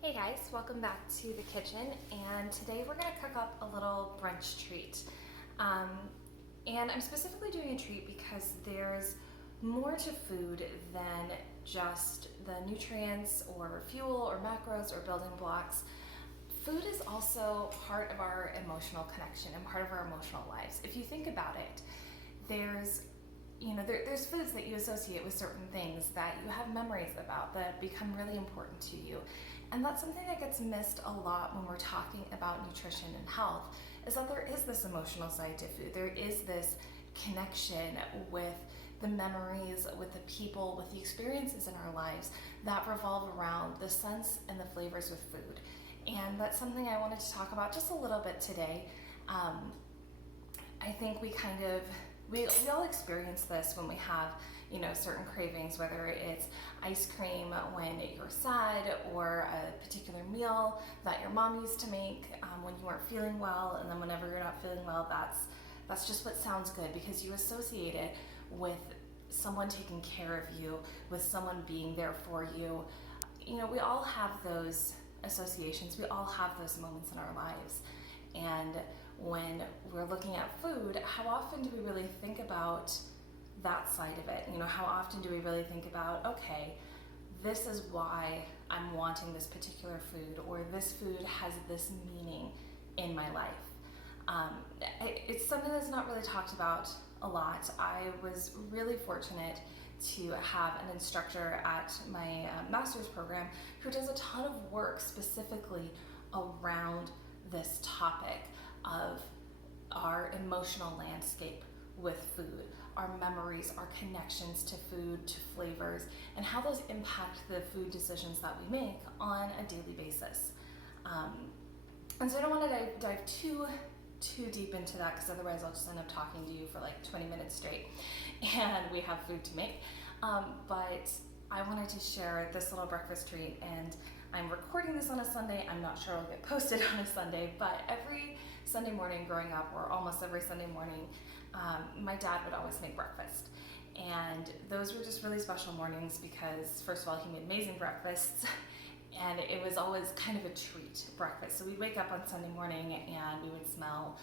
Hey guys, welcome back to the kitchen, and today we're going to cook up a little brunch treat. Um, and I'm specifically doing a treat because there's more to food than just the nutrients or fuel or macros or building blocks. Food is also part of our emotional connection and part of our emotional lives. If you think about it, there's there's foods that you associate with certain things that you have memories about that become really important to you. And that's something that gets missed a lot when we're talking about nutrition and health, is that there is this emotional side to food. There is this connection with the memories, with the people, with the experiences in our lives that revolve around the scents and the flavors with food. And that's something I wanted to talk about just a little bit today. I think we all experience this when we have, certain cravings, whether it's ice cream when you're sad, or a particular meal that your mom used to make when you weren't feeling well, and then whenever you're not feeling well, that's just what sounds good because you associate it with someone taking care of you, with someone being there for you. We all have those associations. We all have those moments in our lives. And when we're looking at food, how often do we really think about that side of it? How often do we really think about, okay, this is why I'm wanting this particular food, or this food has this meaning in my life? It's something that's not really talked about a lot. I was really fortunate to have an instructor at my master's program who does a ton of work specifically around this topic of our emotional landscape with food, our memories, our connections to food, to flavors, and how those impact the food decisions that we make on a daily basis. And so I don't want to dive too deep into that, because otherwise I'll just end up talking to you for like 20 minutes straight and we have food to make. But I wanted to share this little breakfast treat, and I'm recording this on a Sunday. I'm not sure it'll get posted on a Sunday, but every Sunday morning growing up, or almost every Sunday morning, my dad would always make breakfast. And those were just really special mornings because, first of all, he made amazing breakfasts, and it was always kind of a treat breakfast. So we'd wake up on Sunday morning and we would smell,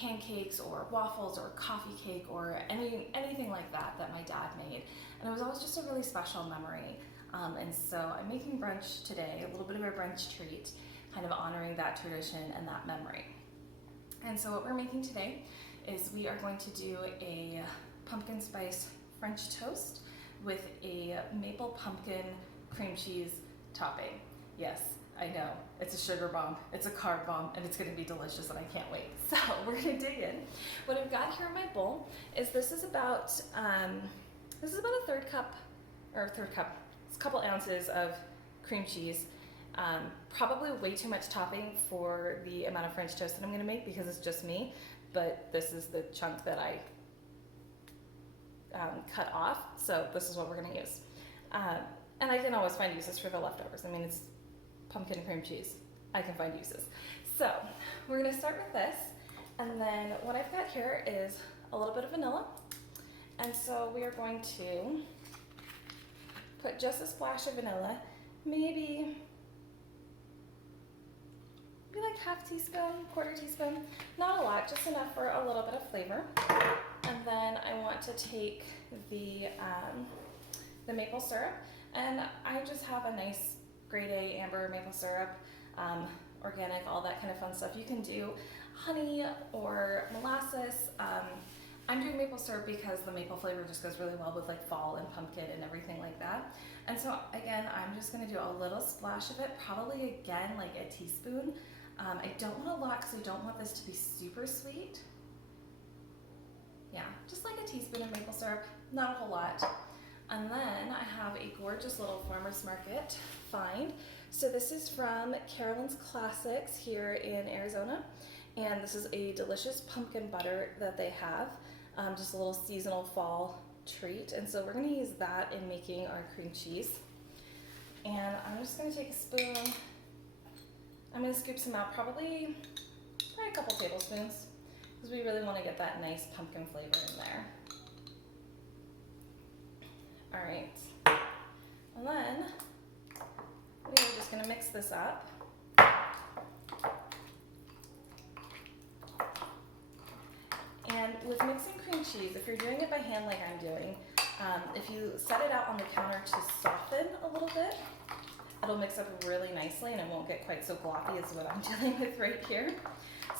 pancakes or waffles or coffee cake or anything like that my dad made. And it was always just a really special memory. And so I'm making brunch today, a little bit of a brunch treat, kind of honoring that tradition and that memory. And so what we're making today is we are going to do a pumpkin spice French toast with a maple pumpkin cream cheese topping. Yes, I know, it's a sugar bomb, it's a carb bomb, and it's gonna be delicious, and I can't wait. So we're gonna dig in. What I've got here in my bowl is this is about a third cup, it's a couple ounces of cream cheese. Probably way too much topping for the amount of French toast that I'm going to make because it's just me, but this is the chunk that I cut off, so this is what we're going to use. And I can always find uses for the leftovers. I mean, it's pumpkin and cream cheese. I can find uses. So we're going to start with this, and then what I've got here is a little bit of vanilla, and so we are going to put just a splash of vanilla, maybe like half teaspoon, quarter teaspoon, not a lot, just enough for a little bit of flavor. And then I want to take the maple syrup, and I just have a nice grade A amber maple syrup, organic, all that kind of fun stuff. You can do honey or molasses. I'm doing maple syrup because the maple flavor just goes really well with like fall and pumpkin and everything like that. And so again, I'm just going to do a little splash of it, probably again like a teaspoon. I don't want a lot because I don't want this to be super sweet. Yeah, just like a teaspoon of maple syrup, not a whole lot. And then I have a gorgeous little farmer's market find. So this is from Carolyn's Classics here in Arizona. And this is a delicious pumpkin butter that they have, just a little seasonal fall treat. And so we're going to use that in making our cream cheese. And I'm just going to take a spoon. I'm going to scoop some out, probably a couple tablespoons, because we really want to get that nice pumpkin flavor in there. All right. And then gonna mix this up. And with mixing cream cheese, if you're doing it by hand like I'm doing, if you set it out on the counter to soften a little bit, it'll mix up really nicely and it won't get quite so gloppy as what I'm dealing with right here.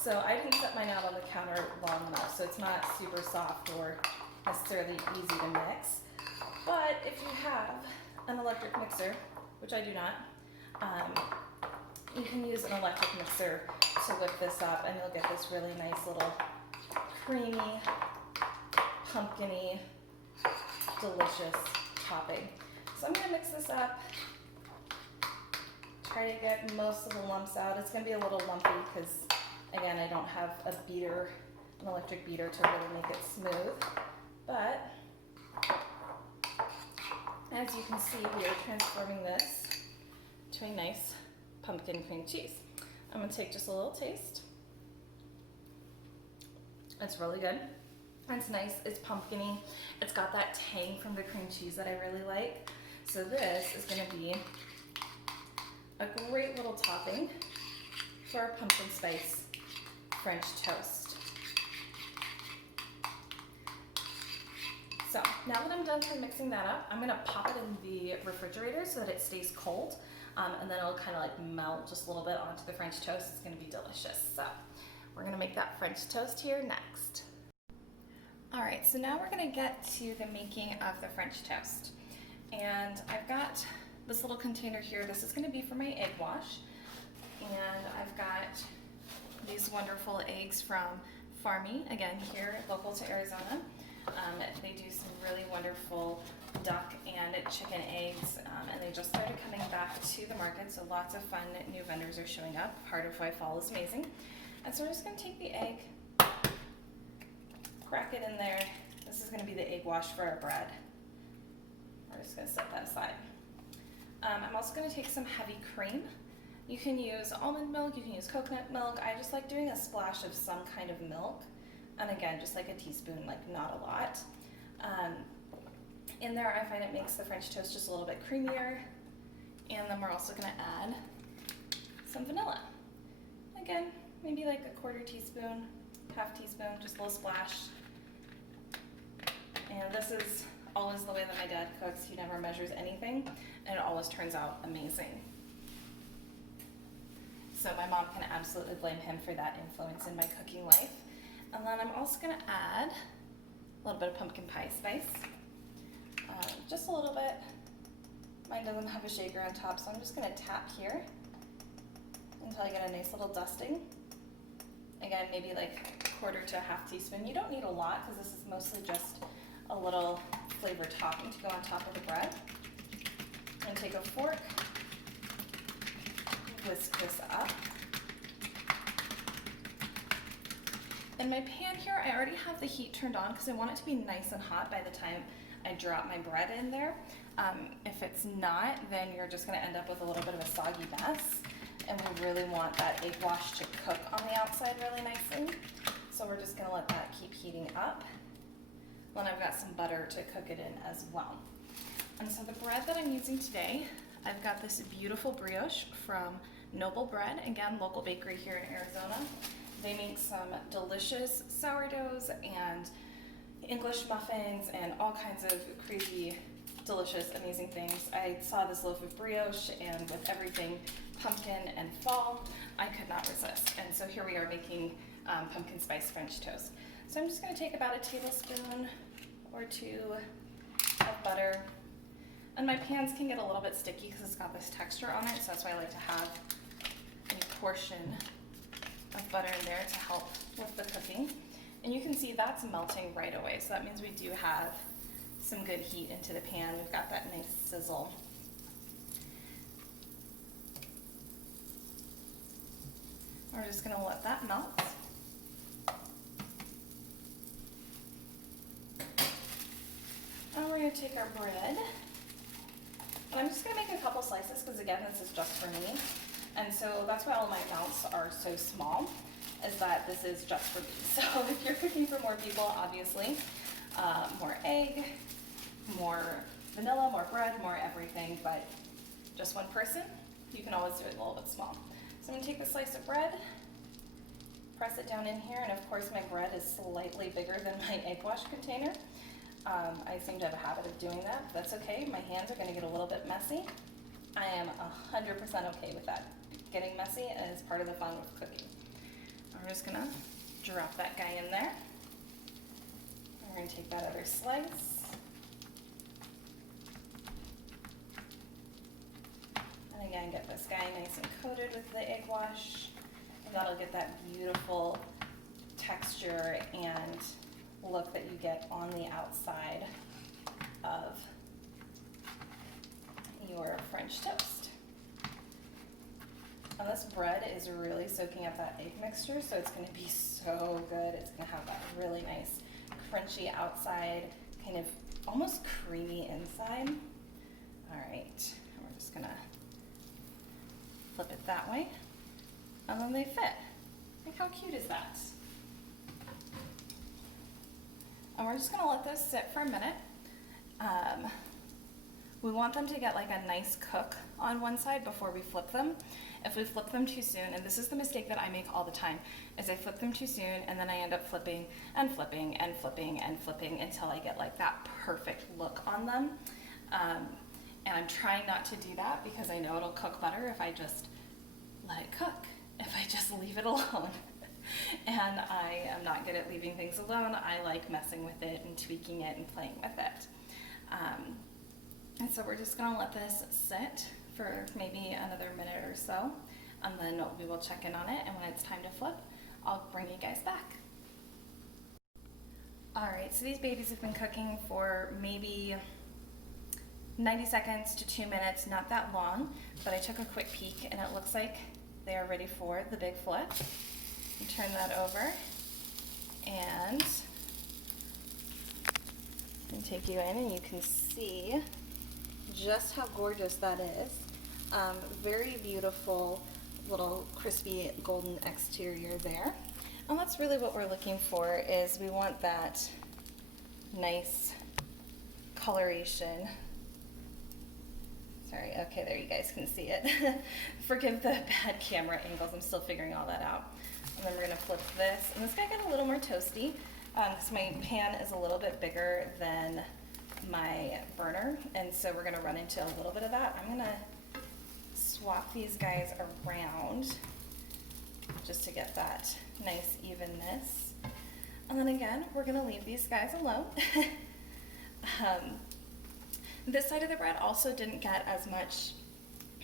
So I didn't set mine out on the counter long enough, so it's not super soft or necessarily easy to mix. But if you have an electric mixer, which I do not, you can use an electric mixer to whip this up and you'll get this really nice little creamy, pumpkin-y, delicious topping. So I'm gonna mix this up, try to get most of the lumps out. It's gonna be a little lumpy because, again, I don't have a beater, an electric beater to really make it smooth. But as you can see, we are transforming this to a nice pumpkin cream cheese. I'm gonna take just a little taste. It's really good. It's nice, it's pumpkin-y. It's got that tang from the cream cheese that I really like. So this is gonna be a great little topping for our pumpkin spice French toast. So now that I'm done mixing that up, I'm gonna pop it in the refrigerator so that it stays cold, and then it'll kind of like melt just a little bit onto the French toast. It's gonna be delicious. So we're gonna make that French toast here next. All right, so now we're gonna get to the making of the French toast. And I've got this little container here. This is gonna be for my egg wash. And I've got these wonderful eggs from Farmy, again, here local to Arizona. They do some really wonderful duck and chicken eggs, and they just started coming back to the market, so lots of fun new vendors are showing up. Part of why fall is amazing. And so we're just gonna take the egg, crack it in there. This is gonna be the egg wash for our bread. We're just gonna set that aside. I'm also gonna take some heavy cream. You can use almond milk, you can use coconut milk. I just like doing a splash of some kind of milk. And again, just like a teaspoon, like not a lot. In there, I find it makes the French toast just a little bit creamier. And then we're also gonna add some vanilla. Again, maybe like a quarter teaspoon, half teaspoon, just a little splash. And this is always the way that my dad cooks. He never measures anything, and it always turns out amazing. So my mom can absolutely blame him for that influence in my cooking life. And then I'm also gonna add a little bit of pumpkin pie spice, just a little bit. Mine doesn't have a shaker on top, so I'm just gonna tap here until I get a nice little dusting. Again, maybe like a quarter to a half teaspoon. You don't need a lot because this is mostly just a little flavor topping to go on top of the bread. And take a fork, whisk this up. In my pan here, I already have the heat turned on because I want it to be nice and hot by the time I drop my bread in there. If it's not, then you're just gonna end up with a little bit of a soggy mess. And we really want that egg wash to cook on the outside really nicely. So we're just gonna let that keep heating up. Then I've got some butter to cook it in as well. And so the bread that I'm using today, I've got this beautiful brioche from Noble Bread, again, local bakery here in Arizona. They make some delicious sourdoughs and English muffins and all kinds of crazy, delicious, amazing things. I saw this loaf of brioche, and with everything pumpkin and fall, I could not resist. And so here we are making pumpkin spice French toast. So I'm just gonna take about a tablespoon or two of butter. And my pans can get a little bit sticky because it's got this texture on it, so that's why I like to have a portion of butter in there to help with the cooking. And you can see that's melting right away, so that means we do have some good heat into the pan. We've got that nice sizzle. We're just gonna let that melt. And we're gonna take our bread. And I'm just gonna make a couple slices because again, this is just for me. And so that's why all my amounts are so small, is that this is just for me. So if you're cooking for more people, obviously, more egg, more vanilla, more bread, more everything, but just one person, You can always do it a little bit small. So I'm gonna take a slice of bread, press it down in here, and of course my bread is slightly bigger than my egg wash container. I seem to have a habit of doing that, but that's okay. My hands are gonna get a little bit messy. I am 100% okay with that. Getting messy is part of the fun of cooking. I'm just gonna drop that guy in there. We're gonna take that other slice. And again, get this guy nice and coated with the egg wash. And that'll get that beautiful texture and look that you get on the outside of your French toast. And this bread is really soaking up that egg mixture, so it's going to be so good. It's going to have that really nice crunchy outside, kind of almost creamy inside. All right, we're just going to flip it that way, and then they fit. Like, how cute is that? And we're just gonna let those sit for a minute. We want them to get like a nice cook on one side before we flip them. If we flip them too soon, and this is the mistake that I make all the time, is I flip them too soon and then I end up flipping and flipping and flipping and flipping until I get like that perfect look on them. And I'm trying not to do that because I know it'll cook better if I just let it cook, if I just leave it alone. And I am not good at leaving things alone. I like messing with it and tweaking it and playing with it. And so we're just gonna let this sit for maybe another minute or so, and then we will check in on it, and when it's time to flip, I'll bring you guys back. All right, so these babies have been cooking for maybe 90 seconds to 2 minutes, not that long, but I took a quick peek and it looks like they are ready for the big flip. You turn that over and take you in, and you can see just how gorgeous that is. Very beautiful little crispy golden exterior there. And that's really what we're looking for, is we want that nice coloration. Sorry, okay, there you guys can see it. Forgive the bad camera angles, I'm still figuring all that out. And then we're gonna flip this, and this guy got a little more toasty because my pan is a little bit bigger than my burner, and so we're gonna run into a little bit of that. I'm gonna swap these guys around just to get that nice evenness. And then again, we're gonna leave these guys alone. This side of the bread also didn't get as much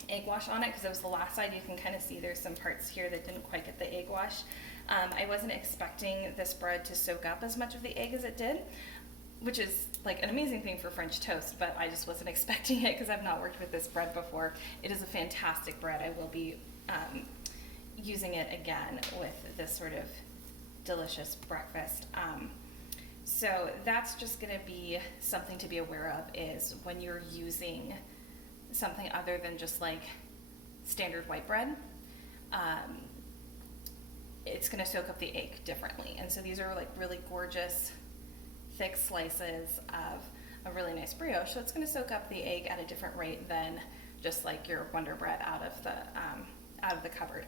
egg wash on it because it was the last side. You can kind of see there's some parts here that didn't quite get the egg wash. I wasn't expecting this bread to soak up as much of the egg as it did, which is like an amazing thing for French toast, but I just wasn't expecting it because I've not worked with this bread before. It is a fantastic bread. I will be using it again with this sort of delicious breakfast. So that's just gonna be something to be aware of, is when you're using something other than just like standard white bread, it's gonna soak up the egg differently. And so these are like really gorgeous, thick slices of a really nice brioche. So it's gonna soak up the egg at a different rate than just like your Wonder Bread out of the cupboard.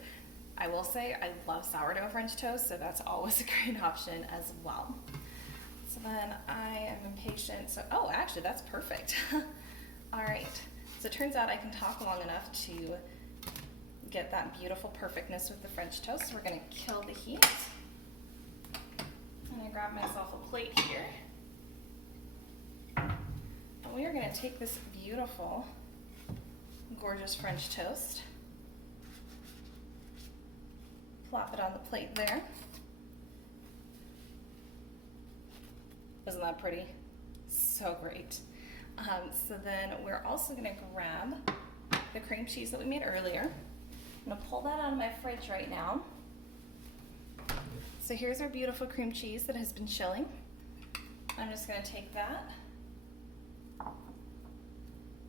I will say I love sourdough French toast, so that's always a great option as well. So then I am impatient, so, oh, actually that's perfect. All right, so it turns out I can talk long enough to get that beautiful perfectness with the French toast. So we're gonna kill the heat. I'm gonna grab myself a plate here. And we are gonna take this beautiful, gorgeous French toast, plop it on the plate there. Isn't that pretty? So great. So then we're also gonna grab the cream cheese that we made earlier. I'm gonna pull that out of my fridge right now. So here's our beautiful cream cheese that has been chilling. I'm just gonna take that,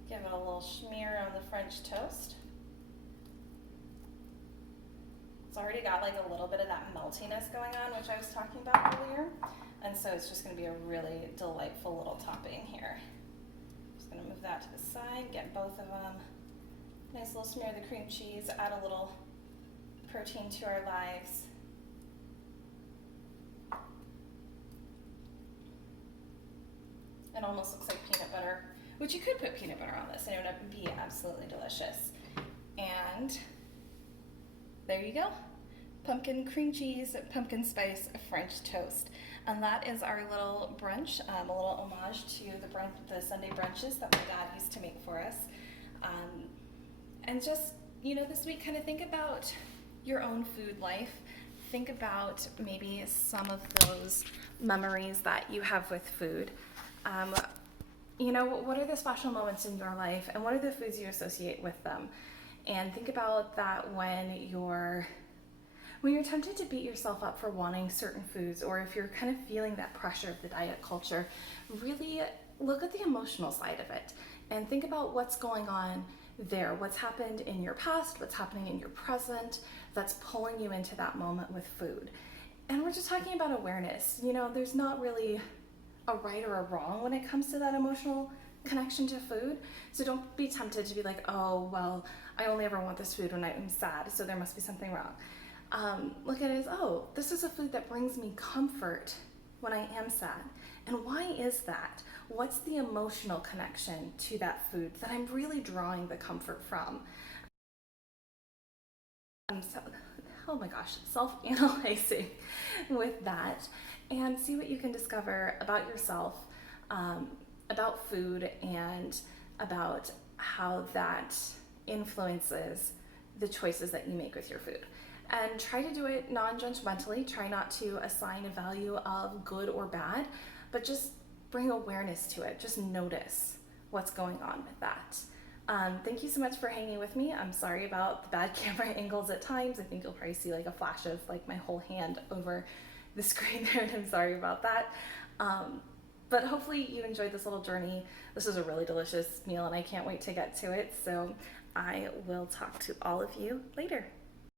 give it a little smear on the French toast. It's already got like a little bit of that meltiness going on, which I was talking about earlier. And so it's just gonna be a really delightful little topping here. Just gonna move that to the side, get both of them Nice little smear of the cream cheese, add a little protein to our lives. It almost looks like peanut butter, which you could put peanut butter on this and it would be absolutely delicious. And there you go. Pumpkin cream cheese, pumpkin spice French toast. And that is our little brunch, a little homage to the Sunday brunches that my dad used to make for us. And just, this week kind of think about your own food life. Think about maybe some of those memories that you have with food. What are the special moments in your life and what are the foods you associate with them? And think about that when you're tempted to beat yourself up for wanting certain foods, or if you're kind of feeling that pressure of the diet culture, really look at the emotional side of it and think about what's going on there, what's happened in your past, what's happening in your present that's pulling you into that moment with food. And we're just talking about awareness. There's not really a right or a wrong when it comes to that emotional connection to food. So don't be tempted to be like, oh, well, I only ever want this food when I'm sad, so there must be something wrong. Look at it as, oh, this is a food that brings me comfort when I am sad. And why is that? What's the emotional connection to that food that I'm really drawing the comfort from? Oh my gosh, self-analyzing with that and see what you can discover about yourself, about food, and about how that influences the choices that you make with your food. And try to do it non-judgmentally. Try not to assign a value of good or bad, but just bring awareness to it. Just notice what's going on with that. Thank you so much for hanging with me. I'm sorry about the bad camera angles at times. I think you'll probably see like a flash of like my whole hand over the screen there, and I'm sorry about that. But hopefully you enjoyed this little journey. This is a really delicious meal and I can't wait to get to it. So I will talk to all of you later.